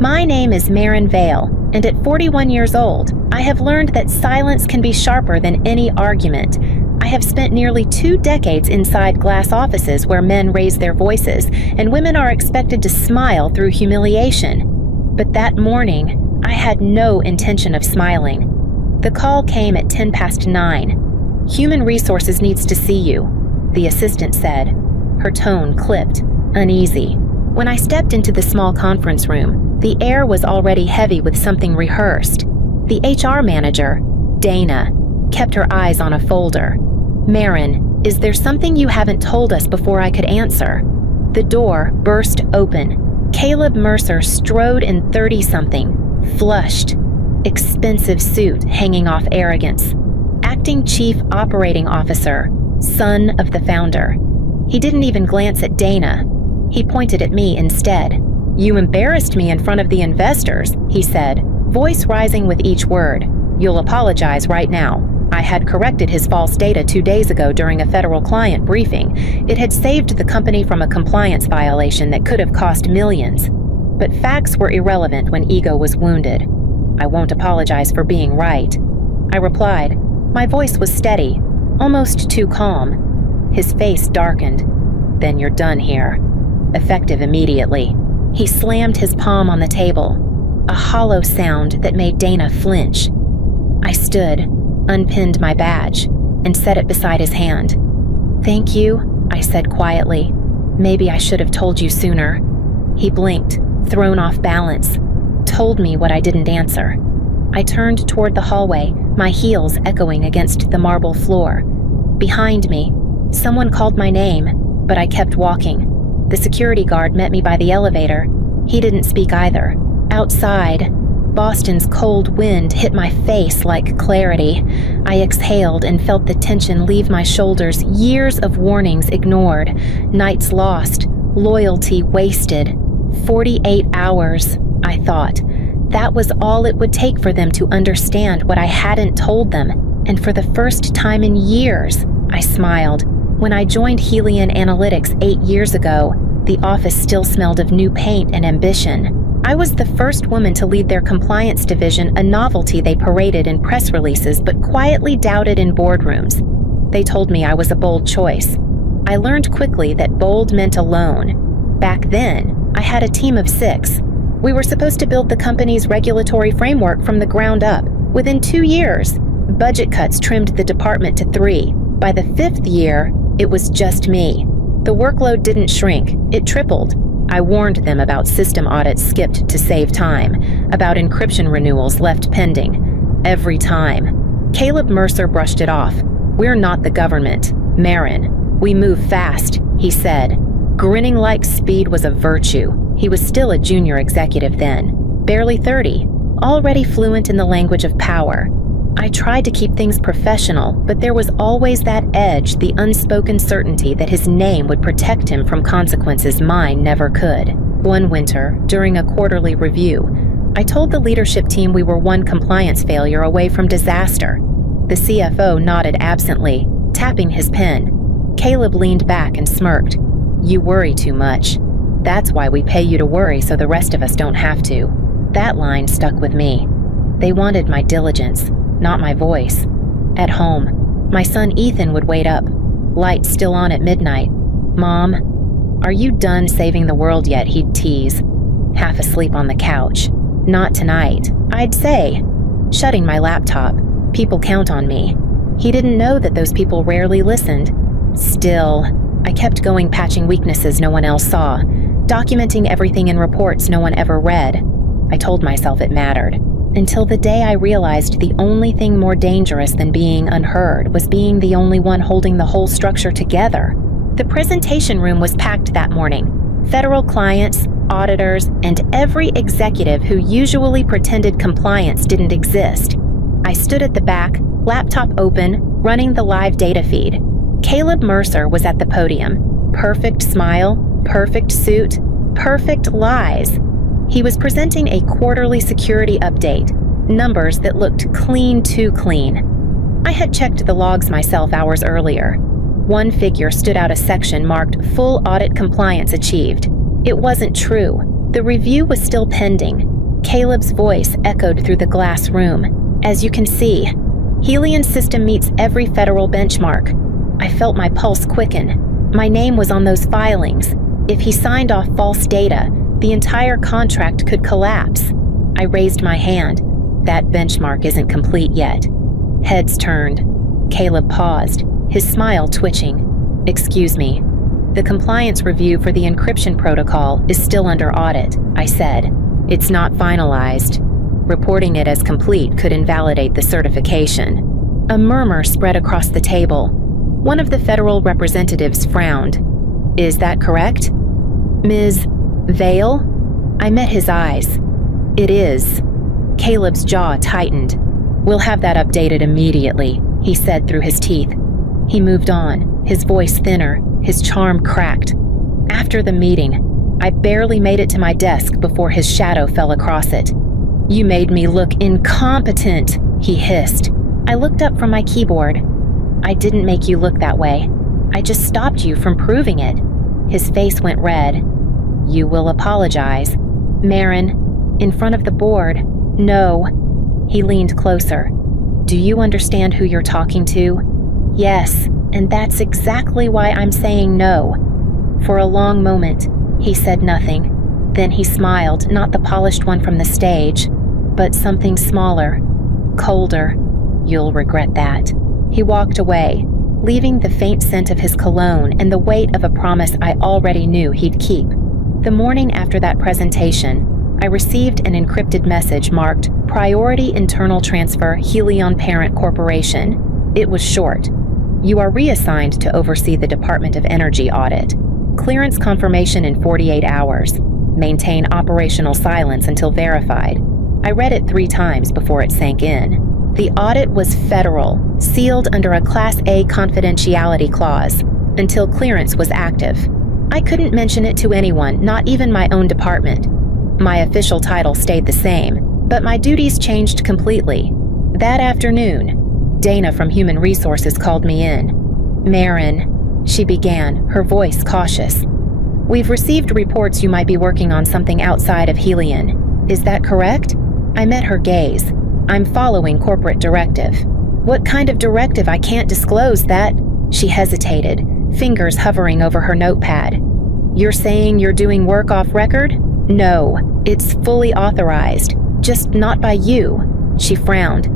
My name is Marin Vale, and at 41 years old, I have learned that silence can be sharper than any argument. I have spent nearly 2 decades inside glass offices where men raise their voices, and women are expected to smile through humiliation. But that morning, I had no intention of smiling. The call came at 9:10. "Human Resources needs to see you," the assistant said. Her tone clipped, uneasy. When I stepped into the small conference room, the air was already heavy with something rehearsed. The HR manager, Dana, kept her eyes on a folder. "Marin, is there something you haven't told us?" Before I could answer, the door burst open. Caleb Mercer strode in 30-something, flushed, expensive suit hanging off arrogance. Acting Chief Operating Officer, son of the founder. He didn't even glance at Dana. He pointed at me instead. "You embarrassed me in front of the investors," he said, voice rising with each word. "You'll apologize right now. I had corrected his false data 2 days ago during a federal client briefing. It had saved the company from a compliance violation that could have cost millions. But facts were irrelevant when ego was wounded. I won't apologize for being right," I replied. My voice was steady, almost too calm. His face darkened. "Then you're done here. Effective immediately." He slammed his palm on the table, a hollow sound that made Dana flinch. I stood, unpinned my badge, and set it beside his hand. "Thank you," I said quietly. "Maybe I should have told you sooner." He blinked, thrown off balance, told me what I didn't answer. I turned toward the hallway, my heels echoing against the marble floor. Behind me, someone called my name, but I kept walking. The security guard met me by the elevator. He didn't speak either. Outside, Boston's cold wind hit my face like clarity. I exhaled and felt the tension leave my shoulders, years of warnings ignored, nights lost, loyalty wasted. 48 hours, I thought. That was all it would take for them to understand what I hadn't told them. And for the first time in years, I smiled. When I joined Helion Analytics 8 years ago, the office still smelled of new paint and ambition. I was the first woman to lead their compliance division, a novelty they paraded in press releases but quietly doubted in boardrooms. They told me I was a bold choice. I learned quickly that bold meant alone. Back then, I had a team of 6. We were supposed to build the company's regulatory framework from the ground up. Within 2 years, budget cuts trimmed the department to 3. By the 5th year, it was just me. The workload didn't shrink, it tripled. I warned them about system audits skipped to save time, about encryption renewals left pending. Every time. Caleb Mercer brushed it off. "We're not the government, Marin. We move fast," he said. Grinning like speed was a virtue. He was still a junior executive then, barely 30, already fluent in the language of power. I tried to keep things professional, but there was always that edge, the unspoken certainty that his name would protect him from consequences mine never could. One winter, during a quarterly review, I told the leadership team we were one compliance failure away from disaster. The CFO nodded absently, tapping his pen. Caleb leaned back and smirked. "You worry too much. That's why we pay you to worry so the rest of us don't have to." That line stuck with me. They wanted my diligence, not my voice. At home, my son Ethan would wait up, lights still on at midnight. "Mom, are you done saving the world yet?" he'd tease, half asleep on the couch. "Not tonight," I'd say, shutting my laptop. People count on me. He didn't know that those people rarely listened. Still, I kept going, patching weaknesses no one else saw, documenting everything in reports no one ever read. I told myself it mattered. Until the day I realized the only thing more dangerous than being unheard was being the only one holding the whole structure together. The presentation room was packed that morning. Federal clients, auditors, and every executive who usually pretended compliance didn't exist. I stood at the back, laptop open, running the live data feed. Caleb Mercer was at the podium. Perfect smile, perfect suit, perfect lies. He was presenting a quarterly security update, numbers that looked clean too clean. I had checked the logs myself hours earlier. One figure stood out, a section marked full audit compliance achieved. It wasn't true. The review was still pending. Caleb's voice echoed through the glass room. As you can see, Helion's system meets every federal benchmark. I felt my pulse quicken. My name was on those filings. If he signed off false data, the entire contract could collapse. I raised my hand. That benchmark isn't complete yet. Heads turned. Caleb paused, his smile twitching. "Excuse me. The compliance review for the encryption protocol is still under audit," I said. "It's not finalized. Reporting it as complete could invalidate the certification." A murmur spread across the table. One of the federal representatives frowned. "Is that correct? Ms. Vale?" I met his eyes. "It is." Caleb's jaw tightened. "We'll have that updated immediately," he said through his teeth. He moved on, his voice thinner, his charm cracked. After the meeting, I barely made it to my desk before his shadow fell across it. "You made me look incompetent," he hissed. I looked up from my keyboard. "I didn't make you look that way. I just stopped you from proving it." His face went red. "You will apologize." "Marin, in front of the board." "No." He leaned closer. "Do you understand who you're talking to?" "Yes, and that's exactly why I'm saying no." For a long moment, he said nothing. Then he smiled, not the polished one from the stage, but something smaller, colder. "You'll regret that." He walked away, leaving the faint scent of his cologne and the weight of a promise I already knew he'd keep. The morning after that presentation, I received an encrypted message marked Priority Internal Transfer Helion Parent Corporation. It was short. "You are reassigned to oversee the Department of Energy audit. Clearance confirmation in 48 hours. Maintain operational silence until verified." I read it 3 times before it sank in. The audit was federal, sealed under a Class A confidentiality clause, until clearance was active. I couldn't mention it to anyone, not even my own department. My official title stayed the same, but my duties changed completely. That afternoon, Dana from Human Resources called me in. "Marin," she began, her voice cautious. "We've received reports you might be working on something outside of Helion. Is that correct?" I met her gaze. "I'm following corporate directive." "What kind of directive? I can't disclose that." She hesitated, fingers hovering over her notepad. "You're saying you're doing work off record?" "No, it's fully authorized, just not by you." She frowned.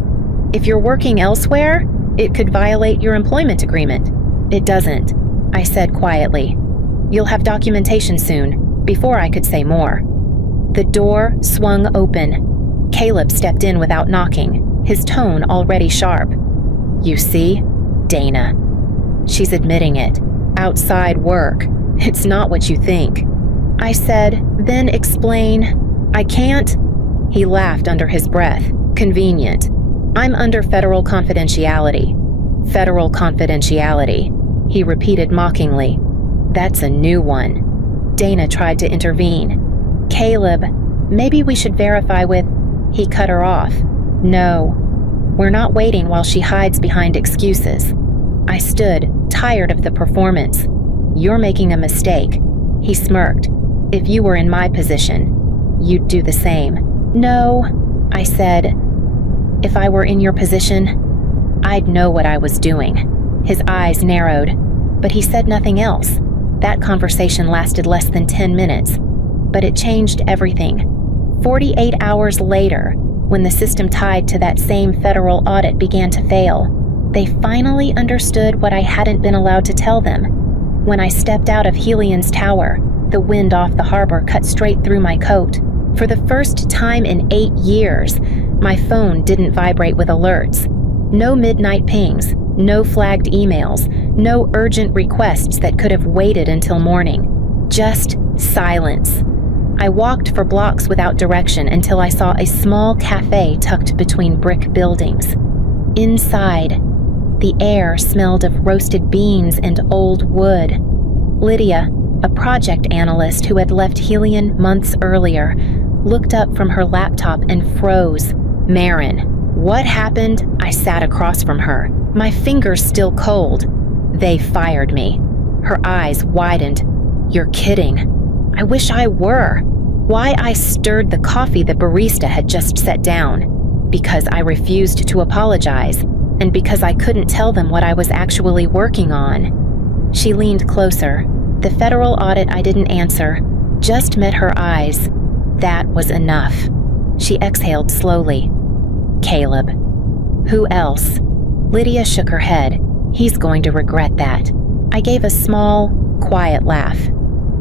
"If you're working elsewhere, it could violate your employment agreement." "It doesn't," I said quietly. "You'll have documentation soon," before I could say more. The door swung open. Caleb stepped in without knocking, his tone already sharp. "You see, Dana. She's admitting it. Outside work. It's not what you think." I said, "Then explain." "I can't." He laughed under his breath. "Convenient. I'm under federal confidentiality." "Federal confidentiality," he repeated mockingly. "That's a new one." Dana tried to intervene. "Caleb, maybe we should verify with..." He cut her off. "No, we're not waiting while she hides behind excuses." I stood, tired of the performance. "You're making a mistake." He smirked. "If you were in my position, you'd do the same." "No," I said. "If I were in your position, I'd know what I was doing." His eyes narrowed, but he said nothing else. That conversation lasted less than 10 minutes, but it changed everything. 48 hours later, when the system tied to that same federal audit began to fail, they finally understood what I hadn't been allowed to tell them. When I stepped out of Helion's tower, the wind off the harbor cut straight through my coat. For the first time in 8 years, my phone didn't vibrate with alerts. No midnight pings, no flagged emails, no urgent requests that could have waited until morning. Just silence. I walked for blocks without direction until I saw a small cafe tucked between brick buildings. Inside, the air smelled of roasted beans and old wood. Lydia, a project analyst who had left Helion months earlier, looked up from her laptop and froze. "Marin, what happened?" I sat across from her, my fingers still cold. "They fired me." Her eyes widened. "You're kidding." "I wish I were." Why I stirred the coffee the barista had just set down. Because I refused to apologize, and because I couldn't tell them what I was actually working on. She leaned closer. The federal audit I didn't answer just met her eyes. That was enough. She exhaled slowly. Caleb. Who else? Lydia shook her head. He's going to regret that. I gave a small, quiet laugh.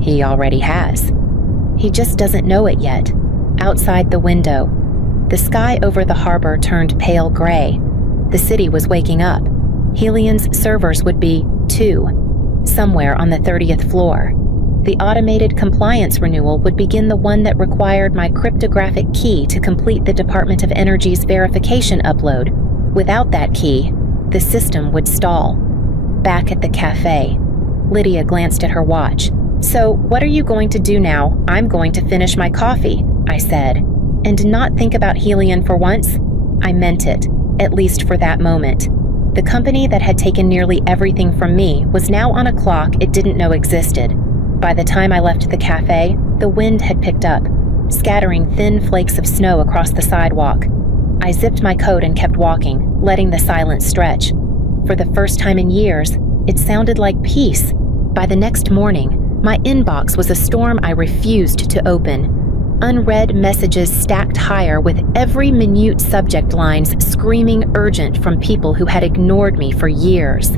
He already has. He just doesn't know it yet. Outside the window, the sky over the harbor turned pale gray. The city was waking up. Helion's servers would be, too, somewhere on the 30th floor. The automated compliance renewal would begin, the one that required my cryptographic key to complete the Department of Energy's verification upload. Without that key, the system would stall. Back at the cafe, Lydia glanced at her watch. So, what are you going to do now? I'm going to finish my coffee, I said. And not think about Helion for once? I meant it, at least for that moment. The company that had taken nearly everything from me was now on a clock it didn't know existed. By the time I left the cafe, the wind had picked up, scattering thin flakes of snow across the sidewalk. I zipped my coat and kept walking, letting the silence stretch. For the first time in years, it sounded like peace. By the next morning, my inbox was a storm I refused to open. Unread messages stacked higher with every minute subject lines screaming urgent from people who had ignored me for years.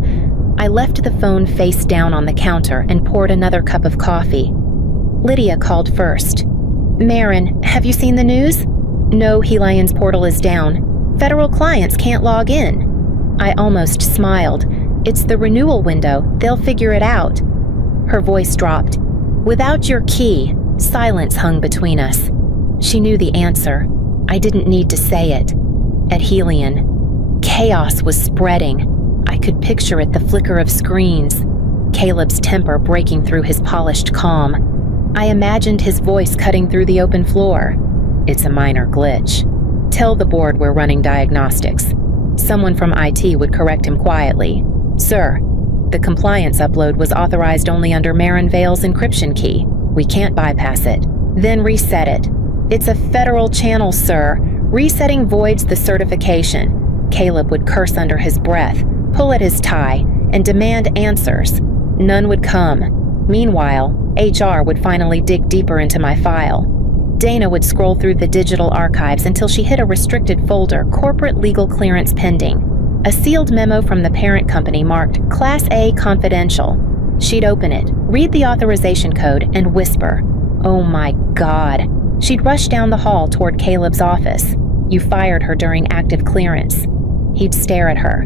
I left the phone face down on the counter and poured another cup of coffee. Lydia called first. Marin, have you seen the news? No, Helion's portal is down. Federal clients can't log in. I almost smiled. It's the renewal window. They'll figure it out. Her voice dropped. Without your key, silence hung between us. She knew the answer. I didn't need to say it. At Helion, chaos was spreading. I could picture it, the flicker of screens, Caleb's temper breaking through his polished calm. I imagined his voice cutting through the open floor. It's a minor glitch. Tell the board we're running diagnostics. Someone from IT would correct him quietly. Sir, the compliance upload was authorized only under Marin Vale's encryption key. We can't bypass it. Then reset it. It's a federal channel, sir. Resetting voids the certification. Caleb would curse under his breath, pull at his tie, and demand answers. None would come. Meanwhile, HR would finally dig deeper into my file. Dana would scroll through the digital archives until she hit a restricted folder, corporate legal clearance pending. A sealed memo from the parent company marked Class A Confidential. She'd open it, read the authorization code, and whisper, "Oh my God." She'd rush down the hall toward Caleb's office. You fired her during active clearance. He'd stare at her.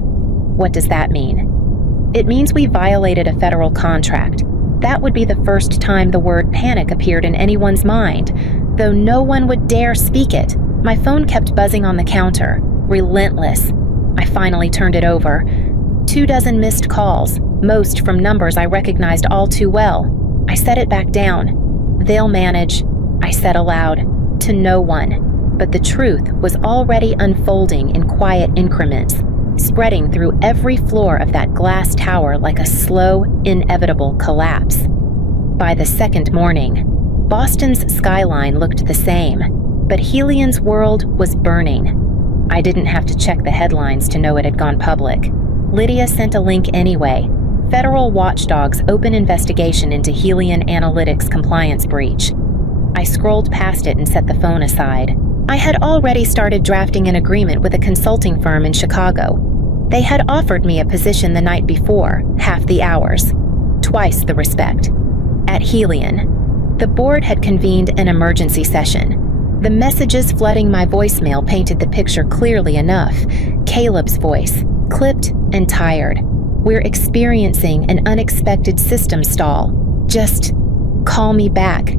What does that mean? It means we violated a federal contract. That would be the first time the word panic appeared in anyone's mind, though no one would dare speak it. My phone kept buzzing on the counter, relentless. I finally turned it over. 24 missed calls, most from numbers I recognized all too well. I set it back down. They'll manage, I said aloud, to no one. But the truth was already unfolding in quiet increments, spreading through every floor of that glass tower like a slow, inevitable collapse. By the second morning, Boston's skyline looked the same, but Helion's world was burning. I didn't have to check the headlines to know it had gone public. Lydia sent a link anyway. Federal watchdogs open investigation into Helion Analytics compliance breach. I scrolled past it and set the phone aside. I had already started drafting an agreement with a consulting firm in Chicago. They had offered me a position the night before, half the hours, twice the respect. At Helion, the board had convened an emergency session. The messages flooding my voicemail painted the picture clearly enough. Caleb's voice, clipped and tired. We're experiencing an unexpected system stall. Just call me back.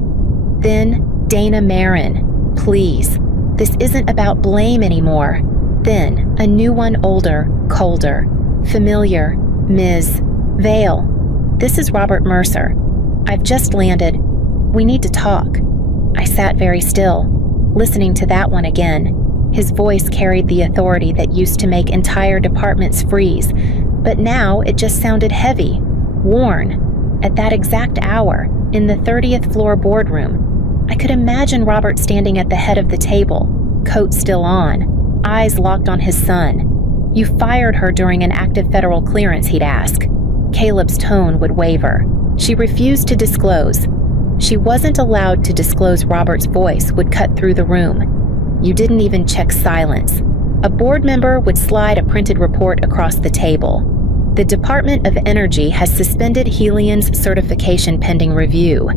Then, Dana Marin, please. This isn't about blame anymore. Then, a new one, older, colder, familiar, Ms. Vale. This is Robert Mercer. I've just landed. We need to talk. I sat very still, listening to that one again. His voice carried the authority that used to make entire departments freeze, but now it just sounded heavy, worn. At that exact hour, in the 30th floor boardroom, I could imagine Robert standing at the head of the table, coat still on, eyes locked on his son. "You fired her during an active federal clearance," he'd ask. Caleb's tone would waver. She refused to disclose. She wasn't allowed to disclose. Robert's voice would cut through the room. "You didn't even check silence." A board member would slide a printed report across the table. "The Department of Energy has suspended Helian's certification pending review.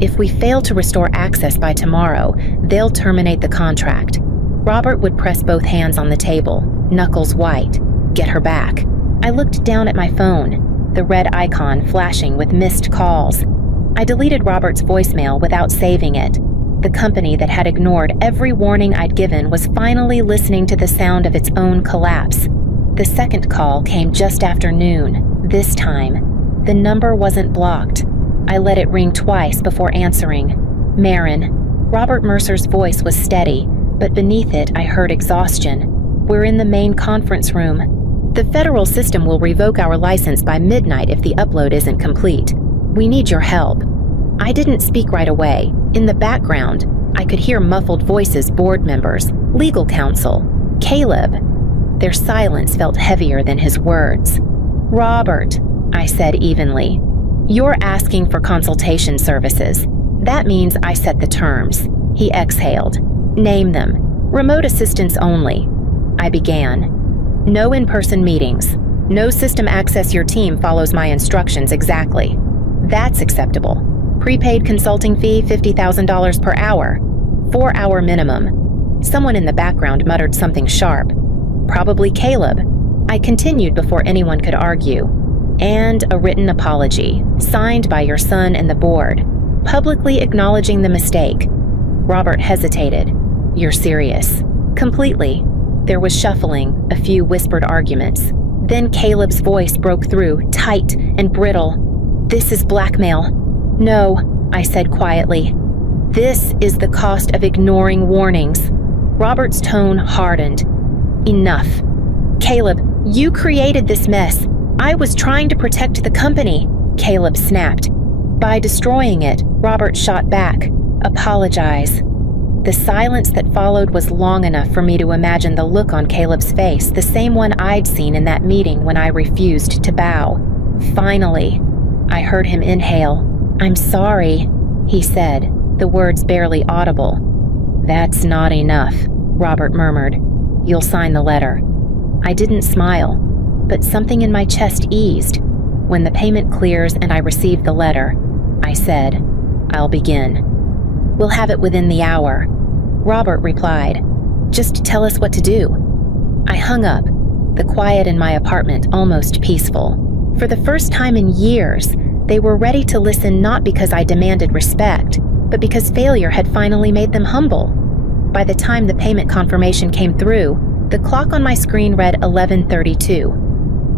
If we fail to restore access by tomorrow, they'll terminate the contract." Robert would press both hands on the table, knuckles white. "Get her back." I looked down at my phone, the red icon flashing with missed calls. I deleted Robert's voicemail without saving it. The company that had ignored every warning I'd given was finally listening to the sound of its own collapse. The second call came just after noon. This time, the number wasn't blocked. I let it ring twice before answering. "Marin." Robert Mercer's voice was steady, but beneath it I heard exhaustion. "We're in the main conference room. The federal system will revoke our license by midnight if the upload isn't complete. We need your help." I didn't speak right away. In the background, I could hear muffled voices, board members, legal counsel, Caleb. Their silence felt heavier than his words. "Robert," I said evenly, "you're asking for consultation services. That means I set the terms." He exhaled. "Name them. Remote assistance only." I began. "No in-person meetings. No system access. Your team follows my instructions exactly. That's acceptable. Prepaid consulting fee $50,000 per hour. 4-hour minimum." Someone in the background muttered something sharp. "Probably Caleb." I continued before anyone could argue. "And a written apology, signed by your son and the board, publicly acknowledging the mistake." Robert hesitated. "You're serious?" "Completely." There was shuffling, a few whispered arguments. Then Caleb's voice broke through, tight and brittle. "This is blackmail." "No," I said quietly. "This is the cost of ignoring warnings." Robert's tone hardened. "Enough. Caleb, you created this mess. I was trying to protect the company," Caleb snapped. "By destroying it," Robert shot back. "Apologize." The silence that followed was long enough for me to imagine the look on Caleb's face, the same one I'd seen in that meeting when I refused to bow. Finally, I heard him inhale. "I'm sorry," he said, the words barely audible. "That's not enough," Robert murmured. "You'll sign the letter." I didn't smile, but something in my chest eased. "When the payment clears and I receive the letter," I said, "I'll begin." "We'll have it within the hour." Robert replied, "Just tell us what to do." I hung up, the quiet in my apartment almost peaceful. For the first time in years, they were ready to listen, not because I demanded respect, but because failure had finally made them humble. By the time the payment confirmation came through, the clock on my screen read 11:32.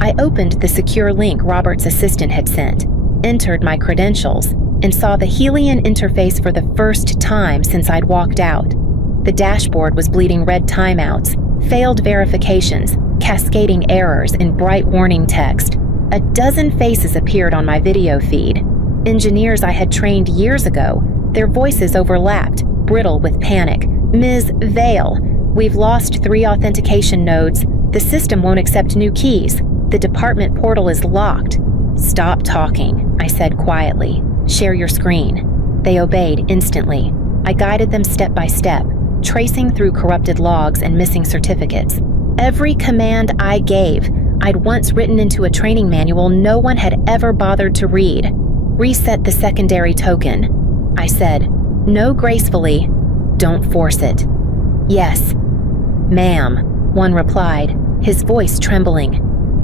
I opened the secure link Robert's assistant had sent, entered my credentials, and saw the Helian interface for the first time since I'd walked out. The dashboard was bleeding red timeouts, failed verifications, cascading errors in bright warning text. A dozen faces appeared on my video feed. Engineers I had trained years ago. Their voices overlapped, brittle with panic. "Ms. Vale, we've lost 3 authentication nodes. The system won't accept new keys. The department portal is locked." "Stop talking," I said quietly. "Share your screen." They obeyed instantly. I guided them step by step, tracing through corrupted logs and missing certificates. Every command I gave, I'd once written into a training manual no one had ever bothered to read. "Reset the secondary token," I said. "No gracefully. Don't force it." "Yes, ma'am," one replied, his voice trembling.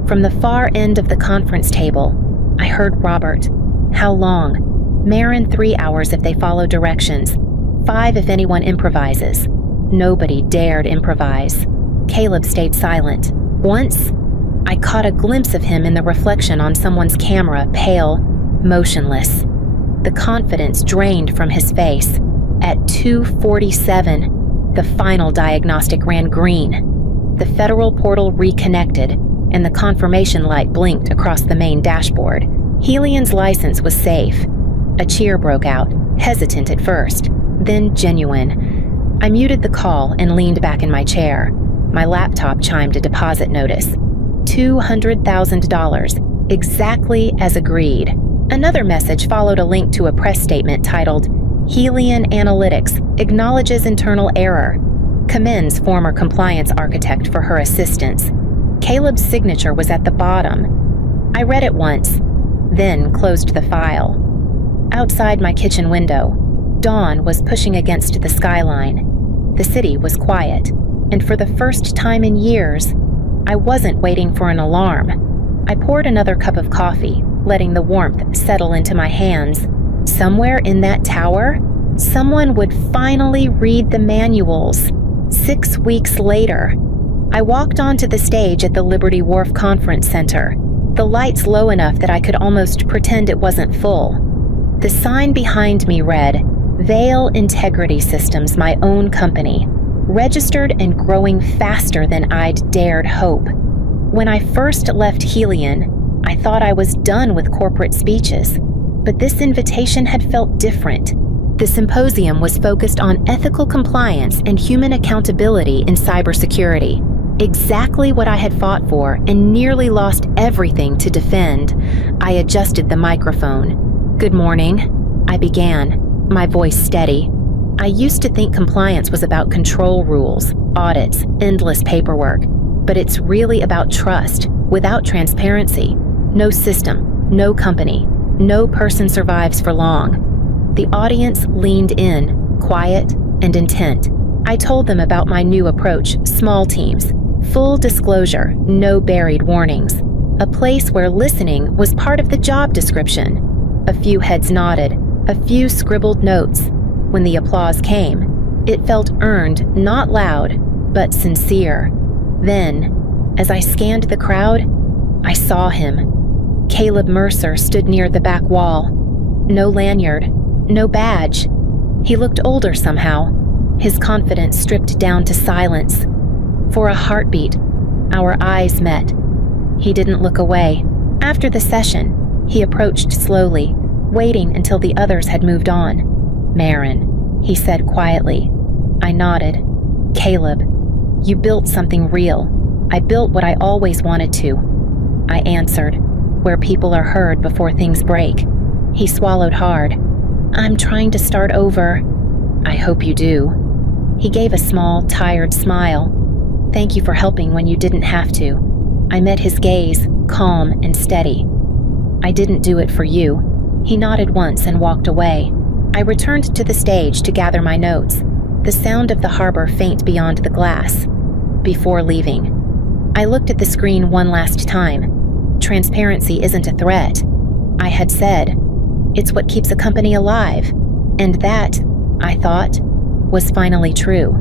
From the far end of the conference table, I heard Robert. "How long?" "Marin, 3 hours if they follow directions. 5 if anyone improvises." Nobody dared improvise. Caleb stayed silent. Once, I caught a glimpse of him in the reflection on someone's camera, pale, motionless. The confidence drained from his face. At 2:47, the final diagnostic ran green. The federal portal reconnected, and the confirmation light blinked across the main dashboard. Helian's license was safe. A cheer broke out, hesitant at first. then genuine. I muted the call and leaned back in my chair. My laptop chimed a deposit notice. $200,000, exactly as agreed. Another message followed a link to a press statement titled, Helian Analytics acknowledges internal error. Commends former compliance architect for her assistance. Caleb's signature was at the bottom. I read it once, then closed the file. Outside my kitchen window, dawn was pushing against the skyline. The city was quiet, and for the first time in years, I wasn't waiting for an alarm. I poured another cup of coffee, letting the warmth settle into my hands. Somewhere in that tower, someone would finally read the manuals. 6 weeks later, I walked onto the stage at the Liberty Wharf Conference Center, the lights low enough that I could almost pretend it wasn't full. The sign behind me read, Veil Integrity Systems, my own company, registered and growing faster than I'd dared hope. When I first left Helian, I thought I was done with corporate speeches, but this invitation had felt different. The symposium was focused on ethical compliance and human accountability in cybersecurity, exactly what I had fought for and nearly lost everything to defend. I adjusted the microphone. Good morning, I began, my voice steady. I used to think compliance was about control rules, audits, endless paperwork, but it's really about trust. Without transparency, no system, no company, no person survives for long. The audience leaned in, quiet and intent. I told them about my new approach, small teams, full disclosure, no buried warnings, a place where listening was part of the job description. A few heads nodded, a few scribbled notes. When the applause came, it felt earned, not loud, but sincere. Then, as I scanned the crowd, I saw him. Caleb Mercer stood near the back wall. No lanyard, no badge. He looked older somehow, his confidence stripped down to silence. For a heartbeat, our eyes met. He didn't look away. After the session, he approached slowly, waiting until the others had moved on. Marin, he said quietly. I nodded. Caleb, you built something real. I built what I always wanted to. I answered, where people are heard before things break. He swallowed hard. I'm trying to start over. I hope you do. He gave a small, tired smile. Thank you for helping when you didn't have to. I met his gaze, calm and steady. I didn't do it for you. He nodded once and walked away. I returned to the stage to gather my notes, the sound of the harbor faint beyond the glass. Before leaving, I looked at the screen one last time. Transparency isn't a threat. I had said, it's what keeps a company alive. And that, I thought, was finally true.